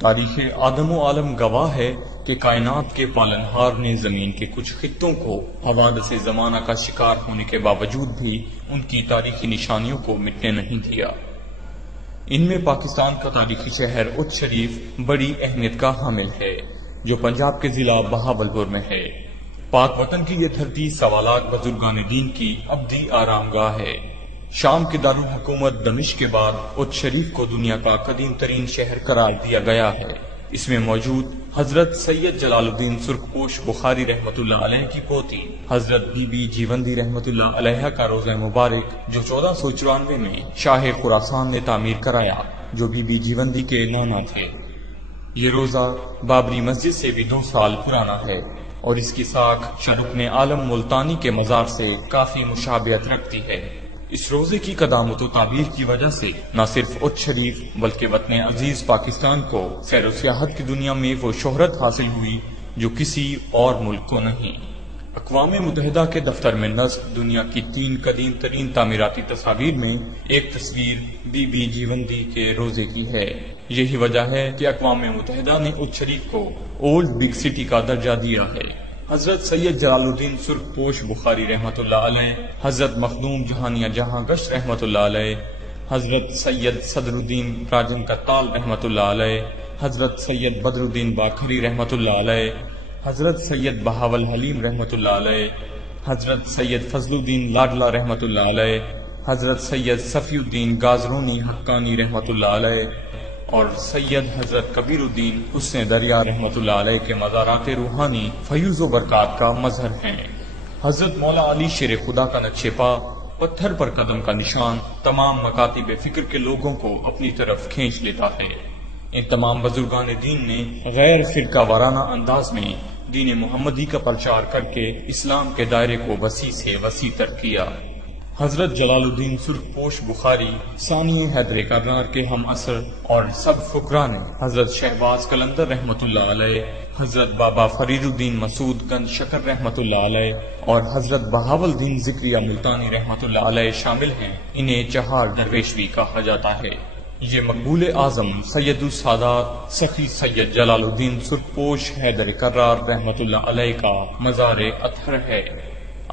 تاریخ آدم و عالم گواہ ہے کہ کائنات کے پالنہار نے زمین کے کچھ خطوں کو حوادث زمانہ کا شکار ہونے کے باوجود بھی ان کی تاریخی نشانیوں کو مٹنے نہیں دیا۔ ان میں پاکستان کا تاریخی شہر اچ شریف بڑی اہمیت کا حامل ہے، جو پنجاب کے ضلع بہاولپور میں ہے۔ پاک وطن کی یہ دھرتی سوالات بزرگان دین کی ابدی آرام گاہ ہے۔ شام کے دارالحکومت دمشق کے بعد اچ شریف کو دنیا کا قدیم ترین شہر قرار دیا گیا ہے۔ اس میں موجود حضرت سید جلال الدین سرخپوش بخاری رحمۃ اللہ علیہ کی پوتی حضرت بی بی جیوندی رحمۃ اللہ علیہ کا روضہ مبارک، جو 1494 میں شاہ خراسان نے تعمیر کرایا، جو بی بی جیوندی کے نانا تھے۔ یہ روضہ بابری مسجد سے بھی 2 سال پرانا ہے اور اس کی ساکھ شرکن عالم ملتانی کے مزار سے کافی مشابہت رکھتی ہے۔ اس روزے کی قدامت و تعبیر کی وجہ سے نہ صرف اچ شریف بلکہ وطن عزیز پاکستان کو سیر و سیاحت کی دنیا میں وہ شہرت حاصل ہوئی جو کسی اور ملک کو نہیں۔ اقوام متحدہ کے دفتر میں نصب دنیا کی 3 قدیم ترین تعمیراتی تصاویر میں ایک تصویر بی بی جیوندی کے روزے کی ہے۔ یہی وجہ ہے کہ اقوام متحدہ نے اچ شریف کو اولڈ بگ سٹی کا درجہ دیا ہے۔ حضرت سید جلال الدین سرخپوش بخاری رحمۃ اللہ علیہ، حضرت مخدوم جہانیہ جہاں گشت رحمۃ اللہ علیہ، حضرت سید صدر الدین راجن کتال رحمۃ اللہ علیہ، حضرت سید بدر الدین باکھری رحمۃ اللہ علیہ، حضرت سید بہاول حلیم رحمۃ اللہ علیہ، حضرت سید فضل الدین لاڈلا رحمۃ اللہ علیہ، حضرت سید صفی الدین گازرونی حقانی رحمۃ اللہ علیہ اور سید حضرت کبیر الدین حسن دریا رحمۃ اللہ علیہ کے مزارات روحانی فیوز و برکات کا مظہر ہیں۔ حضرت مولا علی شیر خدا کا نقش پا، پتھر پر قدم کا نشان، تمام مکاتب فکر کے لوگوں کو اپنی طرف کھینچ لیتا ہے۔ ان تمام بزرگان دین نے غیر فرقہ وارانہ انداز میں دین محمدی کا پرچار کر کے اسلام کے دائرے کو وسیع سے وسیع تر کیا۔ حضرت جلال الدین سرخپوش بخاری ثانی حیدر کرار کے ہم عصر اور سب فقراء نے حضرت شہباز قلندر رحمۃ اللہ علیہ، حضرت بابا فرید الدین مسعود گنج شکر رحمۃ اللہ علیہ اور حضرت بہاول الدین ذکریہ ملتانی رحمۃ اللہ علیہ شامل ہیں۔ انہیں چہار درویش بھی کہا جاتا ہے۔ یہ مقبول اعظم سید السادات سخی سید جلال الدین سرخپوش حیدر کرار رحمۃ اللہ علیہ کا مزار اطہر ہے۔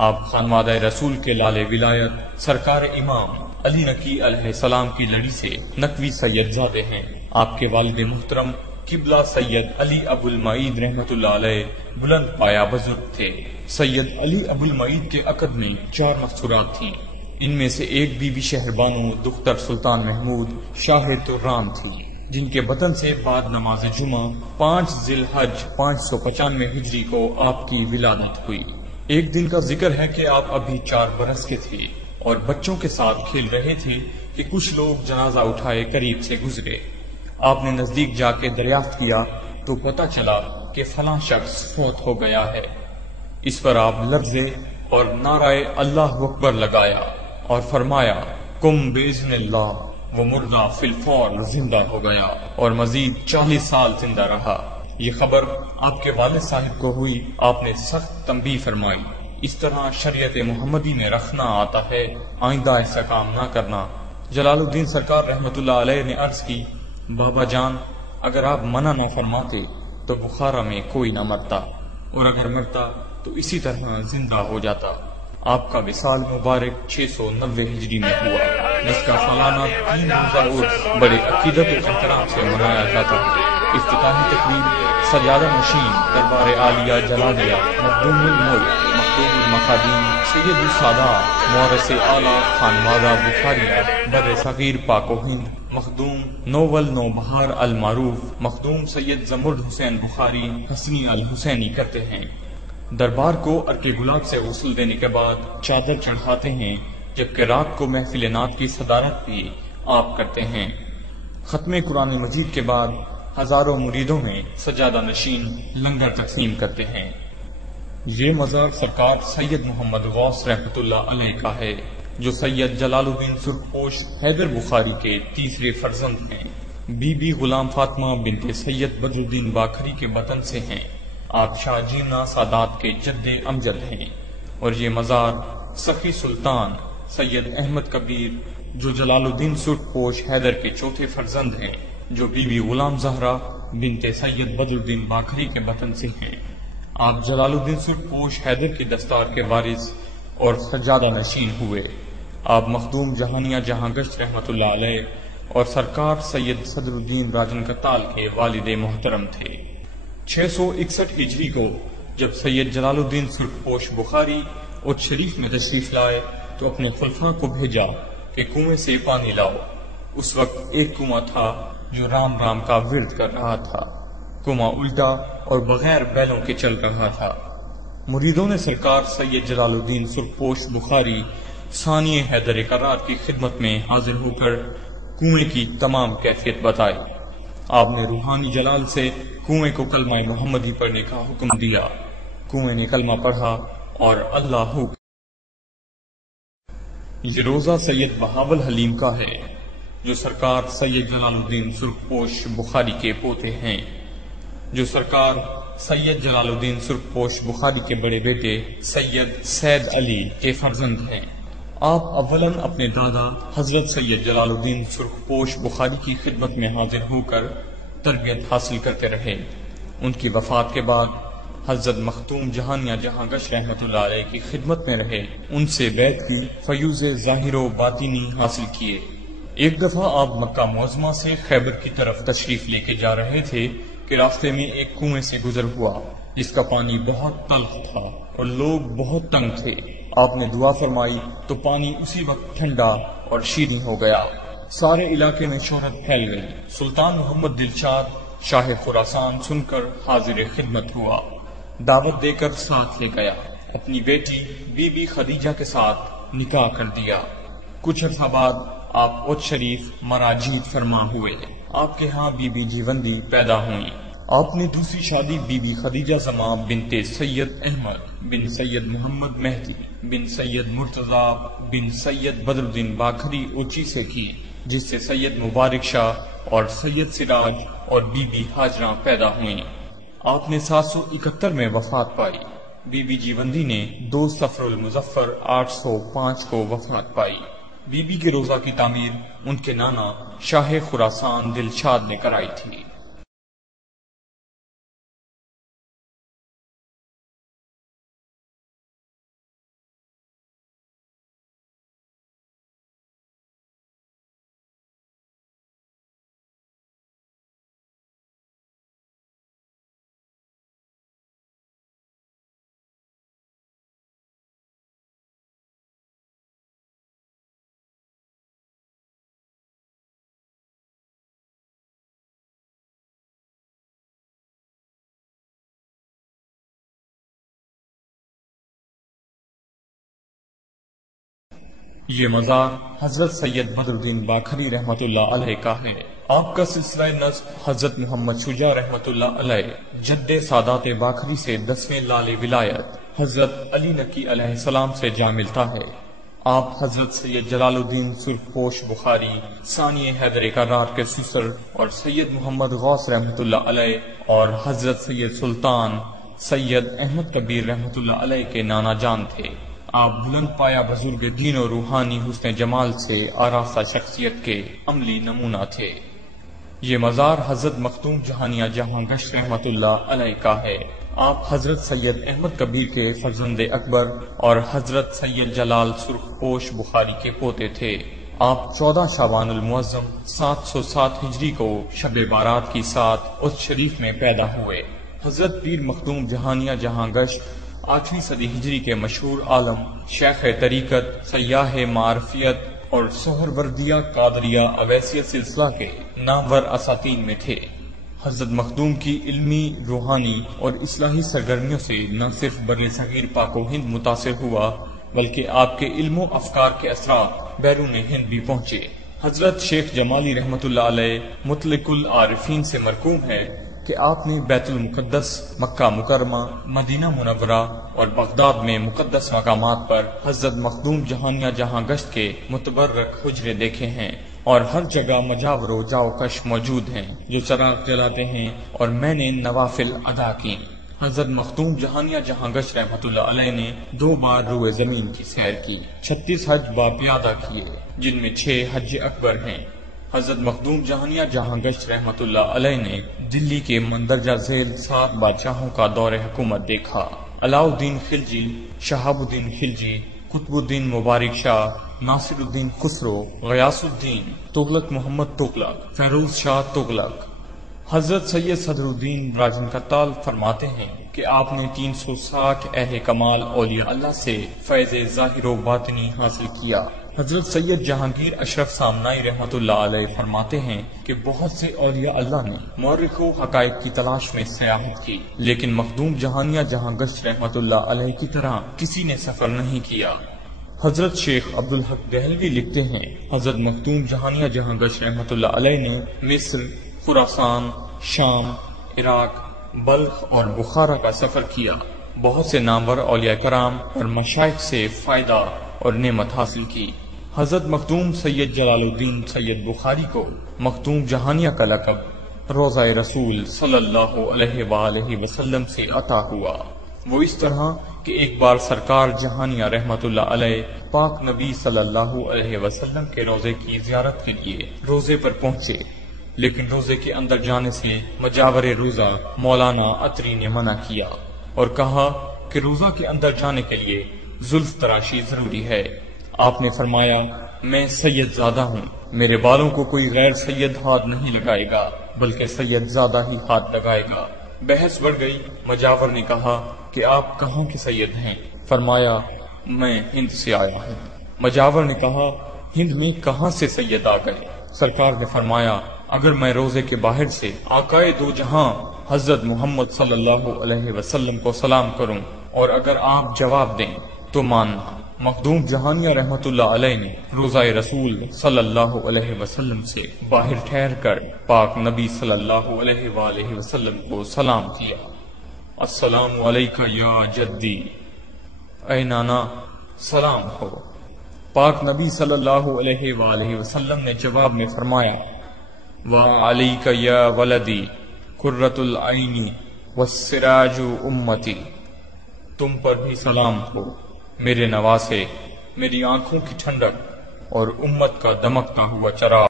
آپ خانوادہ رسول کے لال ولایت سرکار امام علی نقی علیہ السلام کی لڑی سے نقوی سید زادے ہیں۔ آپ کے والد محترم قبلہ سید علی ابو المعید رحمۃ اللہ علیہ بلند پایا بزرگ تھے۔ سید علی ابو المعید کے عقد میں 4 مستورات تھیں۔ ان میں سے ایک بی بی شہر بانو دختر سلطان محمود شاہ ترام تھی، جن کے وطن سے بعد نماز جمعہ 5 ذی الحج 595 ہجری کو آپ کی ولادت ہوئی۔ ایک دن کا ذکر ہے کہ آپ ابھی 4 برس کے تھے اور بچوں کے ساتھ کھیل رہے تھے کہ کچھ لوگ جنازہ اٹھائے قریب سے گزرے۔ آپ نے نزدیک جا کے دریافت کیا تو پتہ چلا کہ فلاں شخص فوت ہو گیا ہے۔ اس پر آپ لرزے اور نعرہ اللہ اکبر لگایا اور فرمایا کم باذن اللہ، وہ مردہ فی الفور زندہ ہو گیا اور مزید 40 سال زندہ رہا۔ یہ خبر آپ کے والد صاحب کو ہوئی۔ آپ نے سخت تنبیہ فرمائی، اس طرح شریعت محمدی میں رکھنا آتا ہے، آئندہ ایسا کام نہ کرنا۔ جلال الدین سرکار رحمۃ اللہ علیہ نے عرض کی، بابا جان، اگر آپ منع نہ فرماتے تو بخارا میں کوئی نہ مرتا، اور اگر مرتا تو اسی طرح زندہ ہو جاتا۔ آپ کا وصال مبارک 690 ہجری میں ہوا، جس کا سالانہ 3 روزہ عرس بڑے عقیدت و احترام سے منایا جاتا ہے۔ افتتاحی تقریب سجادہ نشین دربار عالیہ جلالیہ مخدوم الملک مخدوم المخادیم سید السادات مورث اعلیٰ خانوادہ بخاریہ بر صغیر پاک و ہند مخدوم نوول نوبہار المعروف مخدوم سید زمرد حسین بخاری حسنی الحسینی کرتے ہیں۔ دربار کو عرق گلاب سے غسل دینے کے بعد چادر چڑھاتے ہیں، جبکہ رات کو محفل نعت کی صدارت بھی آپ کرتے ہیں۔ ختم قرآن مجید کے بعد ہزاروں مریدوں میں سجادہ نشین لنگر تقسیم کرتے ہیں۔ یہ مزار سرکار سید محمد غوث رحمۃ اللہ علیہ کا ہے، جو سید جلال الدین سرخپوش حیدر بخاری کے تیسرے فرزند ہیں۔ بی بی غلام فاطمہ بنت سید بدر الدین باکھری کے وطن سے ہیں۔ آپ شاہ جینا سادات کے جد امجد ہیں، اور یہ مزار سخی سلطان سید احمد کبیر جو جلال الدین سرخپوش حیدر کے چوتھے فرزند ہیں، جو بی بی غلام زہرا بنت سید بدر الدین باکھری کے وطن سے ہیں۔ آپ جلال الدین سرخپوش حیدر کی دستار کے وارث اور سجادہ نشین ہوئے۔ آپ مخدوم جہانیہ جہاں گشت رحمۃ اللہ علیہ اور سرکار سید صدر الدین راجن کتال کے والد محترم تھے۔ 661 ہجری کو جب سید جلال الدین سرخپوش بخاری اچ شریف میں تشریف لائے تو اپنے خلفاء کو بھیجا کہ کنویں سے پانی لاؤ۔ اس وقت ایک کنواں تھا جو رام رام کا ورد کر رہا تھا۔ کنواں الٹا اور بغیر بیلوں کے چل رہا تھا۔ مریدوں نے سرکار سید جلال الدین سرخپوش بخاری ثانی حیدر کرار کی خدمت میں حاضر ہو کر کنویں کی تمام کیفیت بتائی۔ آپ نے روحانی جلال سے کنویں کو کلمہ محمدی پڑھنے کا حکم دیا۔ کنویں نے کلمہ پڑھا اور اللہ ہو۔ یہ روزہ سید بہاول حلیم کا ہے جو سرکار سید جلال الدین سرخپوش بخاری کے پوتے ہیں، جو سرکار سید جلال الدین سرخپوش بخاری کے بڑے بیٹے سید سید علی کے فرزند ہیں۔ آپ اولاً اپنے دادا حضرت سید جلال الدین سرخپوش بخاری کی خدمت میں حاضر ہو کر تربیت حاصل کرتے رہے۔ ان کی وفات کے بعد حضرت مختوم جہانیہ جہاں گشت رحمۃ اللہ علیہ کی خدمت میں رہے، ان سے بیعت کی، فیوز ظاہر و باطنی حاصل کیے۔ ایک دفعہ آپ مکہ معظمہ سے خیبر کی طرف تشریف لے کے جا رہے تھے کہ راستے میں ایک کنویں سے گزر ہوا جس کا پانی بہت تلخ تھا اور لوگ بہت تنگ تھے۔ آپ نے دعا فرمائی تو پانی اسی وقت ٹھنڈا اور شیریں ہو گیا۔ سارے علاقے میں شہرت پھیل گئی۔ سلطان محمد دلشاد شاہ خراسان سن کر حاضر خدمت ہوا، دعوت دے کر ساتھ لے گیا، اپنی بیٹی بی بی خدیجہ کے ساتھ نکاح کر دیا۔ کچھ عرصہ بعد آپ اچ شریف مراجید فرما ہوئے۔ آپ کے ہاں بی بی جیوندی پیدا ہوئیں۔ آپ نے دوسری شادی بی بی خدیجہ زماں بنت سید احمد بن سید محمد مہدی بن سید مرتضی بن سید بدر الدین باکھری اوچی سے کی، جس سے سید مبارک شاہ اور سید سراج اور بی بی ہاجرہ پیدا ہوئیں۔ آپ نے 771 میں وفات پائی۔ بی بی جیوندی نے 2 صفر المظفر 805 کو وفات پائی۔ بی بی کے روضہ کی تعمیر ان کے نانا شاہ خراسان دلشاد نے کرائی تھی۔ یہ مزار حضرت سید بدر الدین باکھری رحمۃ اللہ علیہ کا ہے۔ آپ کا سلسلہ نسب حضرت محمد شجاع رحمۃ اللہ علیہ جد سادات باکھری سے 10ویں لال ولایت حضرت علی نقی علیہ السلام سے جا ملتا ہے۔ آپ حضرت سید جلال الدین سرخپوش بخاری ثانی حیدر کرار کے سسر اور سید محمد غوث رحمۃ اللہ علیہ اور حضرت سید سلطان سید احمد کبیر رحمۃ اللہ علیہ کے نانا جان تھے۔ آپ بلند پایا بزرگ دین و روحانی حسن جمال سے آراستہ شخصیت کے عملی نمونہ تھے۔ یہ مزار حضرت مختوم جہانیہ جہاں گشت رحمۃ اللہ علیہ کا ہے۔ آپ حضرت سید احمد کبیر کے فرزند اکبر اور حضرت سید جلال سرخپوش بخاری کے پوتے تھے۔ آپ 14 شعبان المعظم 707 ہجری کو شب بارات کی ساتھ اس شریف میں پیدا ہوئے۔ حضرت پیر مخدوم جہانیہ جہاں گشت 8ویں صدی ہجری کے مشہور عالم، شیخ طریقت، سیاح معرفیت اور سہروردیہ قادریہ اویسیہ سلسلہ کے نامور اساتین میں تھے۔ حضرت مخدوم کی علمی، روحانی اور اصلاحی سرگرمیوں سے نہ صرف بر صغیر پاک و ہند متاثر ہوا بلکہ آپ کے علم و افکار کے اثرات بیرون ہند بھی پہنچے۔ حضرت شیخ جمالی رحمۃ اللہ علیہ مطلق العارفین سے مرقوم ہے کہ آپ نے بیت المقدس، مکہ مکرمہ، مدینہ منورہ اور بغداد میں مقدس مقامات پر حضرت مخدوم جہانیہ جہاں گشت کے متبرک حجرے دیکھے ہیں، اور ہر جگہ مجاور و جاوکش موجود ہیں جو چراغ جلاتے ہیں اور میں نے نوافل ادا کی۔ حضرت مخدوم جہانیہ جہاں گشت رحمۃ اللہ علیہ نے 2 بار روئے زمین کی سیر کی، 36 حج باپیادہ کیے، جن میں 6 حج اکبر ہیں۔ حضرت مخدوم جہانیہ جہاں گشت رحمت اللہ علیہ نے دلی کے مندرجہ ذیل 7 بادشاہوں کا دور حکومت دیکھا: علاء الدین خلجی، شہاب الدین خلجی، قطب الدین مبارک شاہ، ناصر الدین خسرو، غیاث الدین تغلق، محمد تغلق، فیروز شاہ تغلق۔ حضرت سید صدر الدین راجن کتال فرماتے ہیں کہ آپ نے 360 اہل کمال اولیاء اللہ سے فیض ظاہر و باطنی حاصل کیا۔ حضرت سید جہانگیر اشرف سامنائی رحمت اللہ علیہ فرماتے ہیں کہ بہت سے اولیاء اللہ نے مورخ و حقائق کی تلاش میں سیاحت کی، لیکن مخدوم جہانیہ جہاں گشت رحمت اللہ علیہ کی طرح کسی نے سفر نہیں کیا۔ حضرت شیخ عبدالحق دہلوی لکھتے ہیں، حضرت مخدوم جہانیہ جہاں گشت رحمت اللہ علیہ نے مصر، خراسان، شام، عراق، بلخ اور بخارا کا سفر کیا۔ بہت سے نامور اولیاء کرام اور مشائخ سے فائدہ اور نعمت حاصل کی۔ حضرت مخدوم سید جلال الدین سید بخاری کو مخدوم جہانیہ کا لقب روضہ رسول صلی اللہ علیہ وآلہ وسلم سے عطا ہوا۔ وہ اس طرح کہ ایک بار سرکار جہانیہ رحمت اللہ علیہ پاک نبی صلی اللہ علیہ وسلم کے روضے کی زیارت کے لیے روضے پر پہنچے، لیکن روضے کے اندر جانے سے مجاور روضہ مولانا عطری نے منع کیا اور کہا کہ روضہ کے اندر جانے کے لیے زلف تراشی ضروری ہے۔ آپ نے فرمایا، میں سید زادہ ہوں، میرے بالوں کو کوئی غیر سید ہاتھ نہیں لگائے گا بلکہ سید زادہ ہی ہاتھ لگائے گا۔ بحث بڑھ گئی۔ مجاور نے کہا کہ آپ کہاں کے سید ہیں؟ فرمایا، میں ہند سے آیا ہوں۔ مجاور نے کہا، ہند میں کہاں سے سید آ گئے؟ سرکار نے فرمایا، اگر میں روزے کے باہر سے آقائے دو جہاں حضرت محمد صلی اللہ علیہ وسلم کو سلام کروں اور اگر آپ جواب دیں تو ماننا۔ مخدوم جہانیہ رحمت اللہ علیہ نے روضہ رسول صلی اللہ علیہ وسلم سے باہر ٹھہر کر پاک نبی صلی اللہ علیہ وآلہ وسلم کو سلام کیا۔ السلام علیکہ یا جدی، اے نانا سلام ہو۔ پاک نبی صلی اللہ علیہ وآلہ وسلم نے جواب میں فرمایا، وعلیک یا ولدی قرۃ العین والسراج امتی، تم پر بھی سلام ہو میرے نواسے، میری آنکھوں کی ٹھنڈک اور امت کا دمکتا ہوا چراغ۔